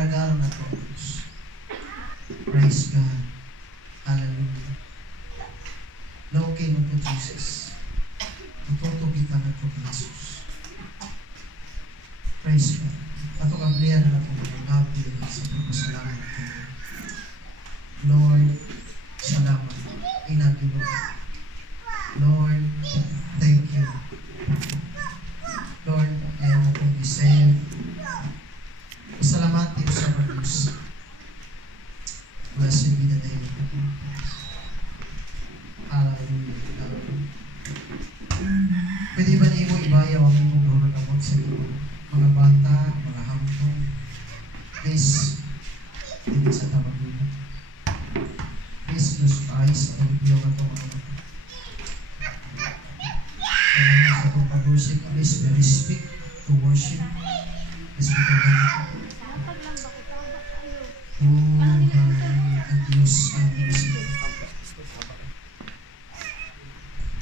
alagaron na ito. Praise God. Hallelujah. Lokin mo po, Jesus. Matutubitan na ito, Jesus. Praise God. Patukablihan na ito mga gabi sa pagpasalamat ito. Lord, salamat. Inagino. Lord, thank you. Lord, ayaw mo kong isave. Pasalamat din sa Diyos. Blessed be the name of God. Hallelujah. Pwede ba niyo ibayaw ang inyong doon sa iyo? Mga bata, mga hamtong. Please, hindi sa tawag nila. Please close your eyes at video na ito mga bata. Kaya sa itong pag-worship, please very speak to worship. Please be to God. Ang Diyos, ang Diyos.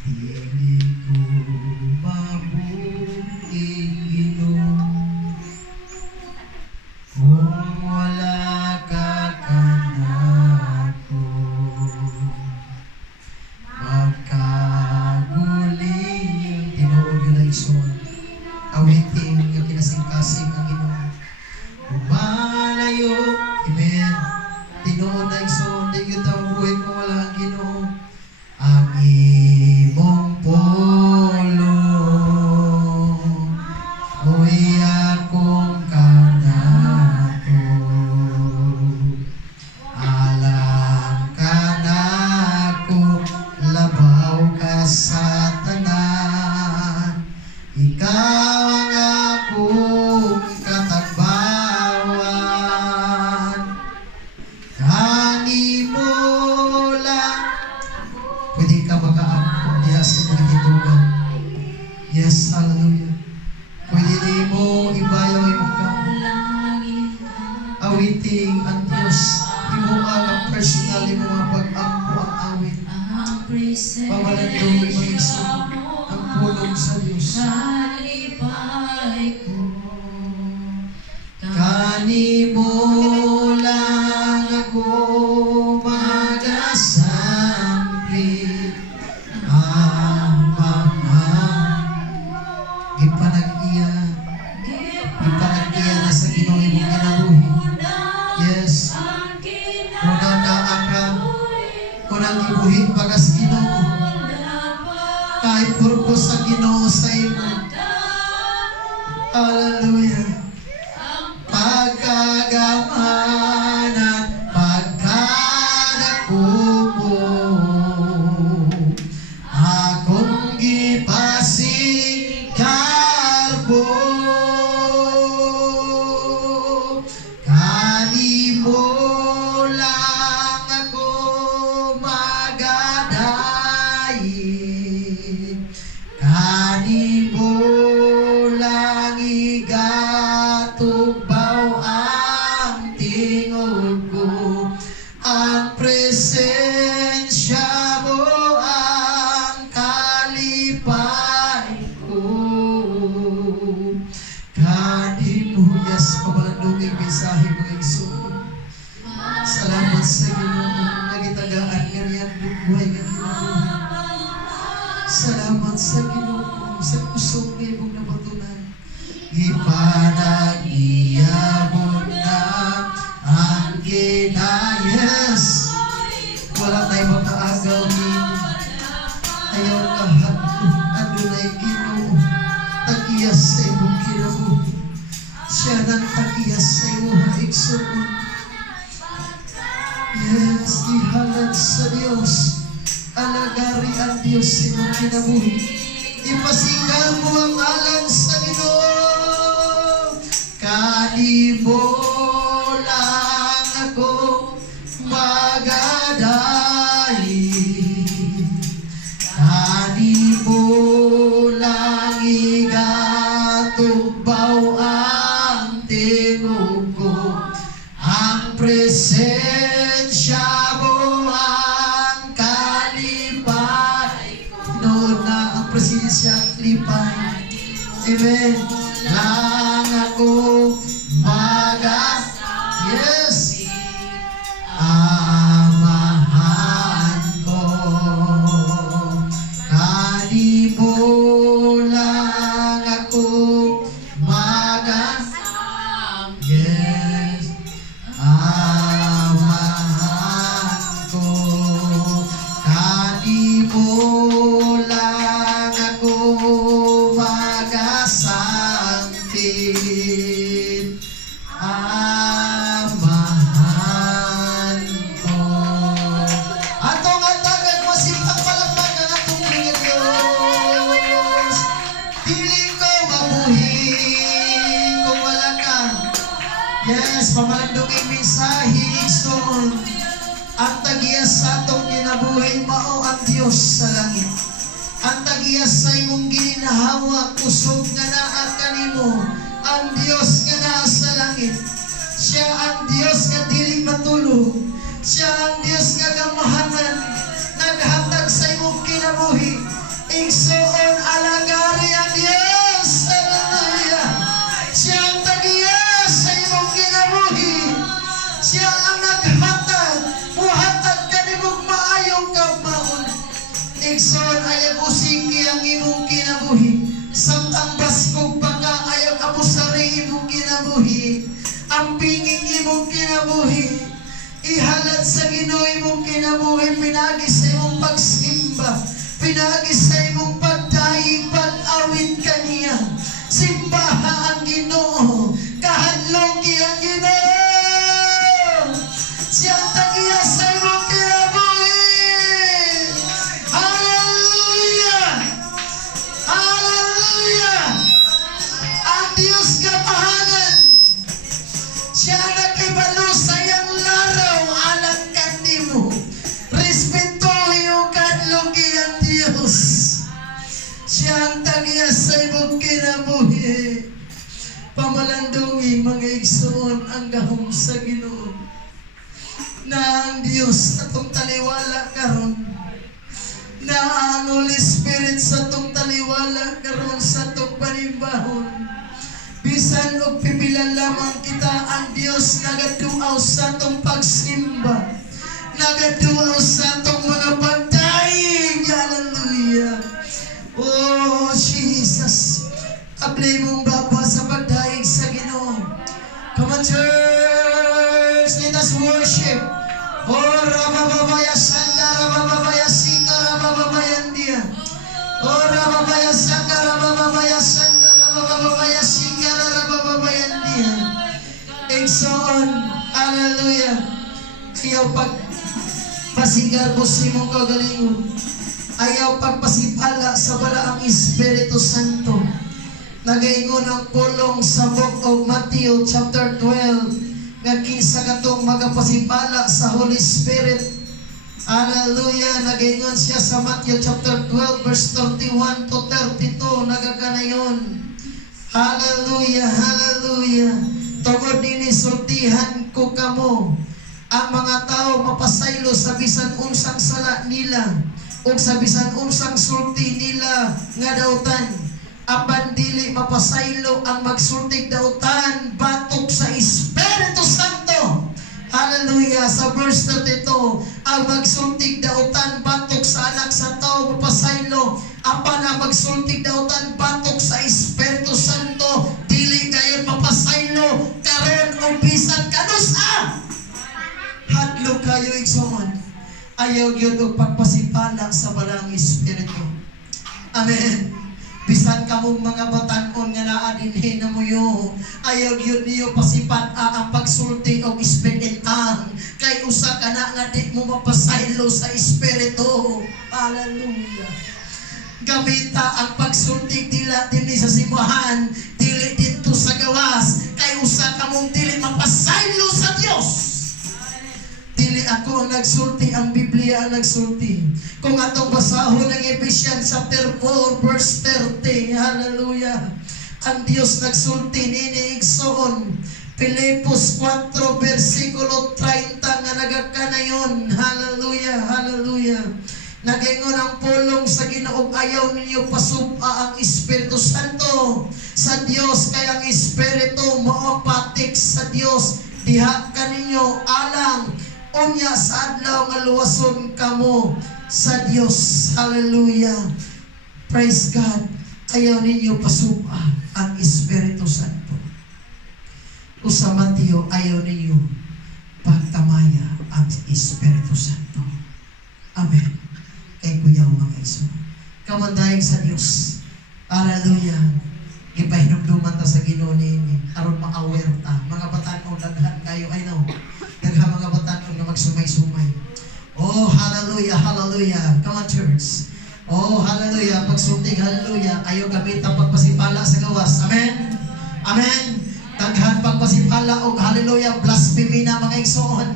Hindi ko mabuting Ginoo kung wala ka kanako. Magkaguling tinuod yun ay son. Awiting yung kinasing-kasing ang Ginoo. Umalayo, amen. Tinuod ay son. Di yun daw buhay kung wala ang Ginoo. Ang imong pulong mo'y akong kanato. Alam ka na ako, labaw ka sa tanan. Ikaw ang akong katagbawan. Kanimo lang. Pwede ka makaampo diya sa mga titugan. Yes, hallelujah. Pwede di mo ibayaw imong awiting ang Diyos. Imo ang personal imo nga pag-ampo ang awit. Pamalandong imong iso ang pulong sa Diyos. Kanimo lang ako magasampi. Gipanag-iya na sa Ginoo imong kinabuhi. Yes. Unang naakam, unang ibuhin bagas Ginoo. Kahit purpose sa Ginoo sa imo. Hallelujah. Pagkagamanan, pagkadakumo, akong gipasikarbo. Kanimo lang ako magadayin. Kanimo lang igatugbaw ang tingog ko. Ang presensya mo ang kalipay ko. Kanimo, yes, pamalandong mensahe mo igsoon. Salamat sa Ginoo, nagitagaan nga niyan buhay nga Ginoo. Salamat sa Ginoo, sa kusog nga imong napatunan. Ipanag-iya mo na ang ginayas. Wala tayo makaagaw ni ayaw lahat. Adunay Ginoo, tag-iyas sa imong kinabuhi. Siya nang tag-iyas sa imong haigsoon. Yes, ihalad sa Diyos. Alagari ang Diyos sa imong kinabuhi. Ipasigal mo ang alam sa Ginoo. Kanimo lang ako magadayin. Kanimo lang igatugbaw ang tingog ko. Ang presensya mo ang kalipay. Noon na ang presensya lipay. Amen. Lang ako Yes, pamalandong mensahe, igsoon. Ang tagiyas sa atong ginabuhay mao ang Dios sa langit. Ang tagiyas sa imong ginhawa kusog nga naa kanimo. Ang Dios nga naa sa langit. Siya ang Dios nga dili matulog. Siya ang Dios nga gamahanan. Naghatag sa imong kinabuhi. Igsoon alagari ang Dios. Hallelujah. Siya ang tagiyas sa imong kinabuhi. Siya ang naghatag. Muhatag kanimong maayong kamahon. Igsoon ayag usiki ang imong kinabuhi. Samtang baskog baka ayag abusari imong kinabuhi. Ang pinging imong kinabuhi. Ihalad sa Ginoo imong kinabuhi. Pinagi sa imong pagsimba. Pinagi sa imong pagdaig, pag-awit kaniya. Simbaha ang Ginoo. Kahadlong ang Ginoo. Siyang tagiya sa imong kinabuhi. Hallelujah! Hallelujah! Ang Diyos gamahanan. Siya nakibalo sa iyang laraw alang kanimo. Respetuhin kadlong ang Diyos. Siya ang tagiya sa imong kinabuhi. Pamalandungi mga igsoon ang gahom sa Ginoo. Na ang Diyos atong taliwala karon. Na ang Holy Spirit sa atong taliwala karon sa atong panimbahon. Bisan og pipila lamang kita ang Diyos nagaduaw sa atong pagsimba. Nagaduaw sa atong mga pagdaig. Hallelujah. Oh Jesus. Aplay mong baba sa pagdaig sa Ginoo. Come on church. Let us worship. Oh Rabababaya Sanda, Rabababaya Sika, Rabababayandia. Oh Rababaya Sanda, Rabababaya Sanda, Rabababaya Sika, Rabababayandia. Igsoon. Hallelujah. Ayaw pagpasigar mo si mong kagalingon. Ayaw pagpasipala sa balaang Espiritu Santo. Nagaingon ang pulong sa book of Matthew chapter 12 nga kinsa katong magapasipala sa Holy Spirit. Hallelujah. Nagaingon siya sa Matthew chapter 12 verse 31 to 32. Nagakanayon. Hallelujah. Hallelujah. Tungod din isultihan ko kamo ang mga tao mapasaylo sa bisan unsang sala nila o sa bisan unsang sulti nila nga dautan. Apan dili mapasaylo ang magsultig dautan batok sa Espiritu Santo. Hallelujah. Sa verse 32, ang magsultig dautan batok sa anak sa tao mapasaylo. Apan ang magsultig dautan batok sa Espiritu Santo dili kayo mapasaylo karon o bisan kanusa. Hadlo kayo igsoon. Ayaw yun og pagpasipala sa balang Espiritu. Amen. Bisan kamong mga batanon nga naa dinhi na muyo, ayaw yun niyo pasipat ang pagsulti og Espiritan. Kay usa ka na nga di mo mapasaylo sa Espiritu. Hallelujah. Gamita ang pagsulti dila dinhi sa simbahan, dili dito sa gawas. Kay usa ka mong dili mapasaylo sa Dios. Dili ako ang nagsulti, ang Biblia ang nagsulti. Kung atong basahon ng Ephesians chapter 4 verse 30, hallelujah. Ang Dios nagsulti nini igsoon. Pilipos 4 versikulo 30 nga nagakanayon. Hallelujah, hallelujah. Nagaingon ang pulong sa Ginoo, ayaw ninyo pasupa ang Espiritu Santo sa Dios, kay ang Espiritu maapatik sa Dios. Diha kaninyo alang unya sa adlaw nga luwason kamo sa Dios. Hallelujah. Praise God. Ayaw ninyo pasupa ang Espiritu Santo. O sa Mateo, ayaw ninyo pagtamaya ang Espiritu Santo. Amen. Kay kuyaw mga iso. Kamandaig sa Dios. Hallelujah. Ipahinumduman ta sa Ginoo niini aron ma-aware ta. Mga batan-on daghan kayo, I know. Daghan mga batan-on nga magsumay-sumay. Oh, hallelujah, hallelujah. Come on, church. Oh, hallelujah. Pagsulting, hallelujah. Ayaw gamit ang pagpasipala sa gawas. Amen? Amen? Daghan pagpasipala o hallelujah, blasphemy na mga igsoon.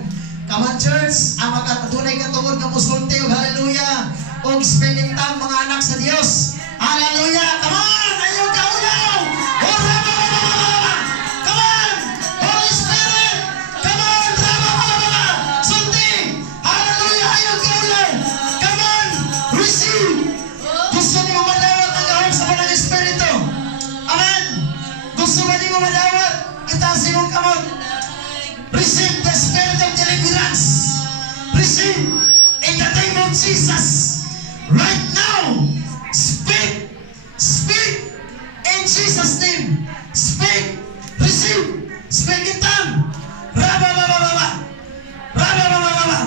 Come on church, ang magkatunay ka tungod nga musulti o hallelujah, o spending time mga anak sa Dios. Hallelujah, come on, ayaw ka unaw. Come on, Holy Spirit, come on, sulti. Hallelujah, ayaw ka unaw. Come on, receive. Gusto niyo madawat ang gawin sa Banal Espiritu. Amen. Gusto ba niyo madawat? Itasin mong kamot. Receive the spirit of deliverance. Receive in the name of Jesus. Right now, speak. Speak in Jesus' name. Speak. Receive. Speak in tongue. Rabba-ba-ba-ba-ba. Rabba-ba-ba-ba-ba.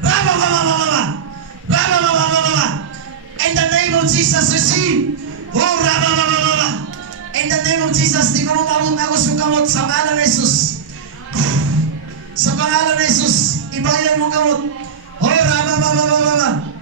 Rabba-ba-ba-ba-ba. Rabba-ba-ba-ba-ba. In the name of Jesus, receive. Oh, rabba-ba-ba-ba-ba. In the name of Jesus, di ko mamamot na ako sukamot sa pangalan ng Jesus. Sa pangalan ng Jesus, ibayan mo kamot. Oh, rabba-ba-ba-ba-ba.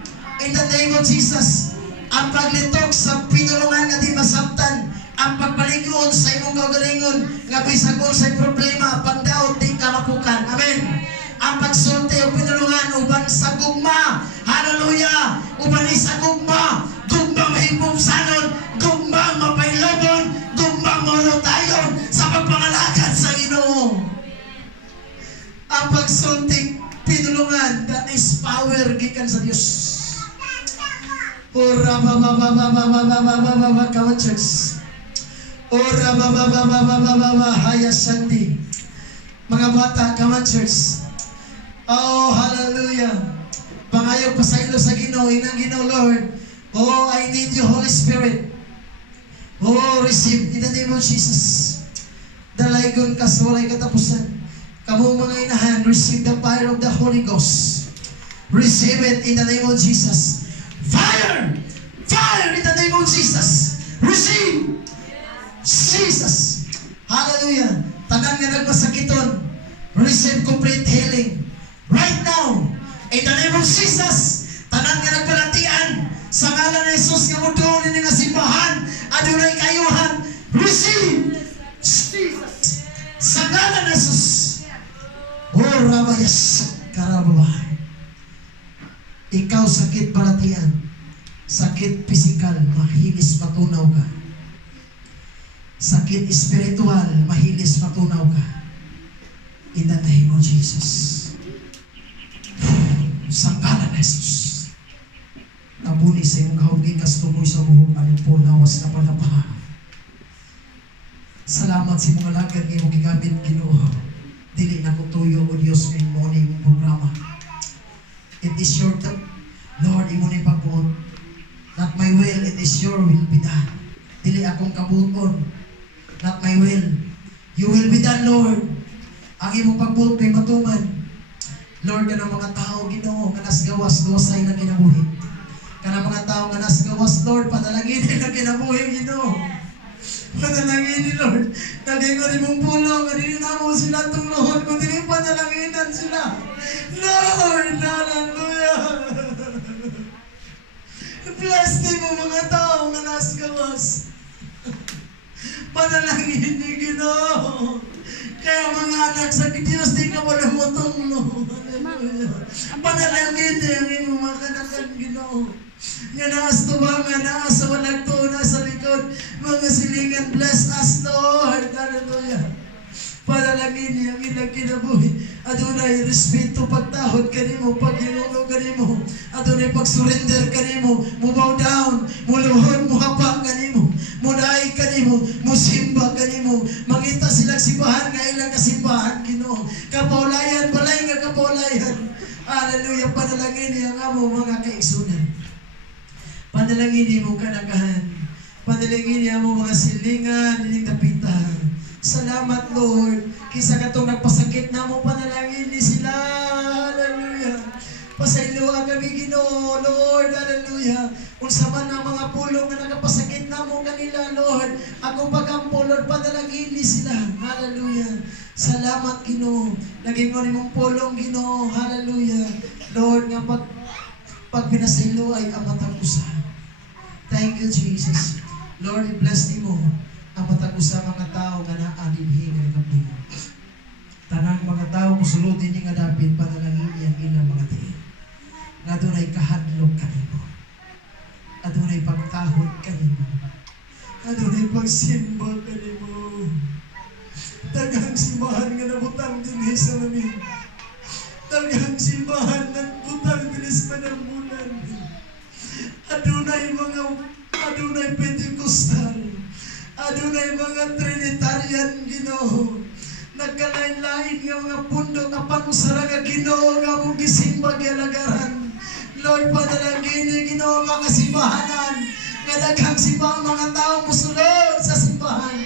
In the name of Jesus, ang paglitok sa pinulungan nga di masabtan, ang pagpalingon sa imong kaugalingon, nga bisag unsay problema, pagdaot di ka mapukan. Amen. Ang pagsulti o pinulungan, uban sa gugma. Hallelujah. Uban sa gugma. Gugmang mahipumsanon, gugmang mapailobon, gugmang maulutayon sa pagpangalakad sa Ginoo. Ang pagsulti, pinulungan, that is power gikan sa Dios. Ora ba come on church. Ora ba haya sandi. Mga bata, come on church. Oh, hallelujah. Pangayo pasaylo sa Ginoo, inang Ginoo Lord. Oh, I need you, Holy Spirit. Oh, receive in the name of Jesus. Dalaygon ka sa walay katapusan. Kamu mga inahan, receive the fire of the Holy Ghost. Receive it in the name of Jesus. Fire! Fire in the name of Jesus. Receive! Jesus! Hallelujah! Tanan nga nagmasakiton, receive complete healing. Right now, in the name of Jesus, tanan nga nagpalatian, sa ngalan ni Jesus nga mutuon ni nga simbahan, adunay kayuhan, receive! Jesus! Sa ngalan ni Jesus. Oh, Rabayas, Karababa. Ikaw sakit balatian, sakit pisikal, mahilis matunaw ka. Sakit espiritual, mahilis matunaw ka. In the name of Jesus. Sa ngalan ni Jesus. Nabuni sa iyong kahuging kastumoy sa buhok, anong po nawas na palapaha. Salamat sa mga lagad ng iyong gigamit, Ginoo. Dili na kutuyo o Diyos ng morning programa. It is your time. Lord, imo ni pagbuot. Not my will, it is your will be done. Dili akong kabuton. Not my will. You will be done, Lord. Ang imong pagbuot may matuman. Lord, kanang mga tao, Ginoo, kanas gawas, luwasay na kinabuhi. Kanang mga tao, kanas gawas, Lord, panalangin na kinabuhi, Ginoo. Panalangin, Lord. Nagingon imong pulong, kaninin na mo sila tunglohon, kung din panalanginan sila. Lord, hallelujah. Bless din mo mga tao na nasgawas. Panalangin ni Ginoo. Kaya mga anak sa Diyos, di ka wala mo tunglo. Hallelujah. Panalangin din ang iyong mga kanakan, Ginoo. Nga naas tubangan, naas sa walang to, nasa likod. Mga silingan, bless us, Lord. Hallelujah. Panalangin niya ang ilang kinabuhi. Adunay, respeto, pagtahod kanimo, paghinulog kanimo. Adunay, pag-surrender kanimo, mubow down, muluhod, muhapa kanimo, munay kanimo, musimba kanimo. Mangita silang simbahan nga ilang kasimbahan, Ginoo. Kapaulayan, balay nga kapaulayan. Hallelujah. Panalangin niya ang amo mga kaigsunan. Panalangin niya mo kanagahan. Panalangin niya mo mga silingan, niling dapitan. Salamat, Lord. Kisa katong nagpasakit na mo, panalangin ni sila. Hallelujah. Pasayloa kami, Ginoo, Lord. Hallelujah. Kung saman ang mga pulong na nagpasakit na mo kanila, Lord. Ako pagampo, Lord, panalangin ni sila. Hallelujah. Salamat, Ginoo. Naging mo mong pulong, Ginoo. Hallelujah. Lord, nga pag pinasaylo ay amatapusan. Thank you, Jesus. Lord, i-bless ni mo ang matag usa mga tao nga naa dinhi nga nagabuhi. Tanang mga tao musulodin ni nga dapit panalangin ang ilang mga tiil. Nga dunay kahadlok kanimo. Adunay pagkahod kanimo. Adunay pagsimba kanimo. Daghang simbahan nga nabutang dinhi sa namin. Daghang simbahan nagbutang dinhi sa panambunan. Adunay Pentecostal. Adunay mga Trinitarian, Ginoo. Nagkalain-lain nga mga pundok nga panusara nga Ginoo nga mong gisimba gyalagaran. Lord, panalangin Ginoo mga simbahanan nga daghang simbahan mga tao musulod sa simbahan.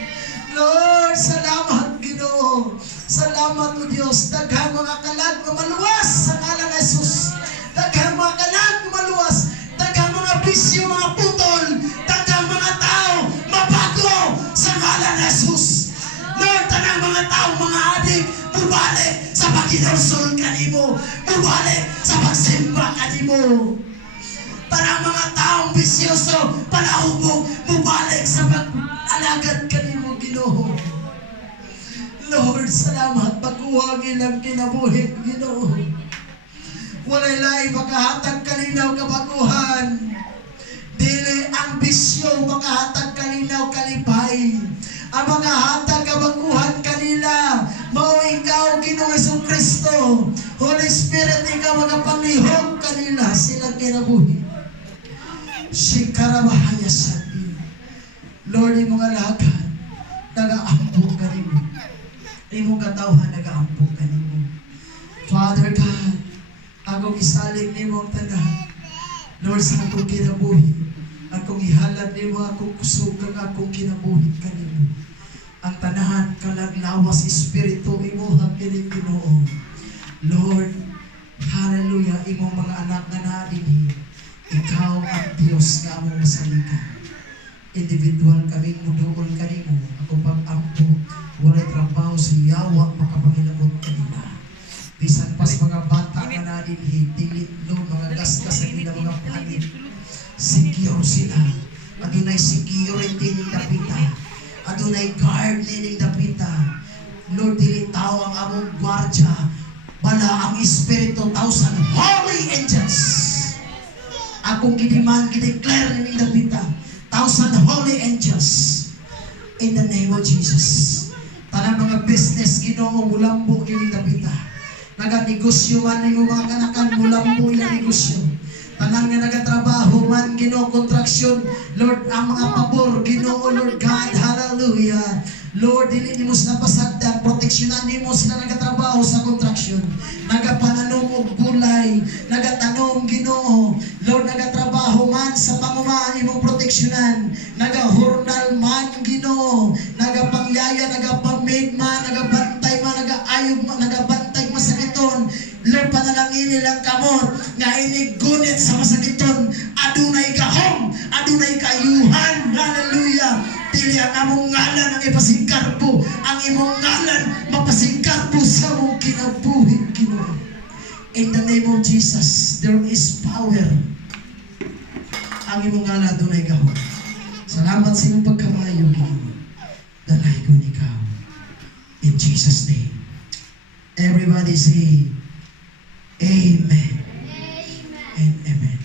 Lord, salamat Ginoo. Salamat o Diyos. Daghang mga kalag nga maluwas sa ngalan ni Jesus. Daghang mga kalag nga maluwas. Daghang mga bisyo, mga putol. Daghang mga tao mabago sa ngalan ni Jesus. Lord, tanang mga tao, mga adik, bubalik sa pagkinausol kanimo. Bubalik sa pagsimba kanimo. Tanang mga taong bisyoso, palahubog, bubalik sa pag-alagad kanimo, Ginoo. Lord, salamat. Pagkuwagin ang kinabuhi, Ginoo. Walay lain makahatag kalinaw kabaguhan. Dili ang bisyo makahatag kalinaw kalipay. Ang mga hatag kabaguhan kanila, mao ikaw, Ginoong Jesucristo. Holy Spirit, ikaw magapanglihok kanila silang kinabuhi. Sikarabahaya sa atin. Lord, imong alagad, nag-aampok kanimo. Imong katawhan, nag-aampok kanimo. Father God, akong isalig nimo ang tanan. Lord, sa akong kinabuhi, akong ihalad nimo akong kusog ng akong kinabuhi kanimo. Ang tanahan kalaglawas espiritu imo hangin Ginoo. Lord, hallelujah, imong mga anak nga naa dinhi. Ikaw ang Dios nga among masalikan. Individual kaming muduol kanimo, akong pag-ampo, walay trabaho sa yawa makapangilabot kanila. Bisan pas mga bata nga naa dinhi, dili Lord, mga gasgas sa nila mga panit. Secure sila. Adunay security ning dapita. Adunay guard nining dapita. Lord, dili tao ang among gwardya. Bala ang Espiritu 1,000 holy angels. Akong gideclare nining dapita. 1,000 holy angels. In the name of Jesus. Tanang mga business, Ginoo, mulambo nining dapita. Naganegosyo man ning mga kanakan, mulambo ilang negosyo. Tanang nga nagatrabaho man, Ginoo, kontraksyon, Lord, ang mga pabor, Ginoo, Lord God, hallelujah. Lord, dili nimo sila pasagdan, proteksyonan nimo sila nagatrabaho sa kontraksyon. Nagapananom og gulay, nagatanom, Ginoo. Lord, nagatrabaho man sa pangumaan imong proteksyonan. Nagahurnal man, Ginoo. Nagapangyaya, nagapamid man, nagabantay man, nagaayog man, nagabantay masakiton. Lord, panalangin nilang kamot nga inigunit sa masakiton. Adunay gahom, adunay kayuhan. Hallelujah. Dili ang among ngalan ang ipasingkarpo. Ang imong ngalan mapasingkarpo sa mong kinabuhi, Ginoo. In the name of Jesus, there is power. Ang imong ngalan adunay gahom. Salamat sa imong pagkamayo, Ginoo. Dalay ko ikaw. In Jesus' name. Everybody say, Amen. Amen. And amen.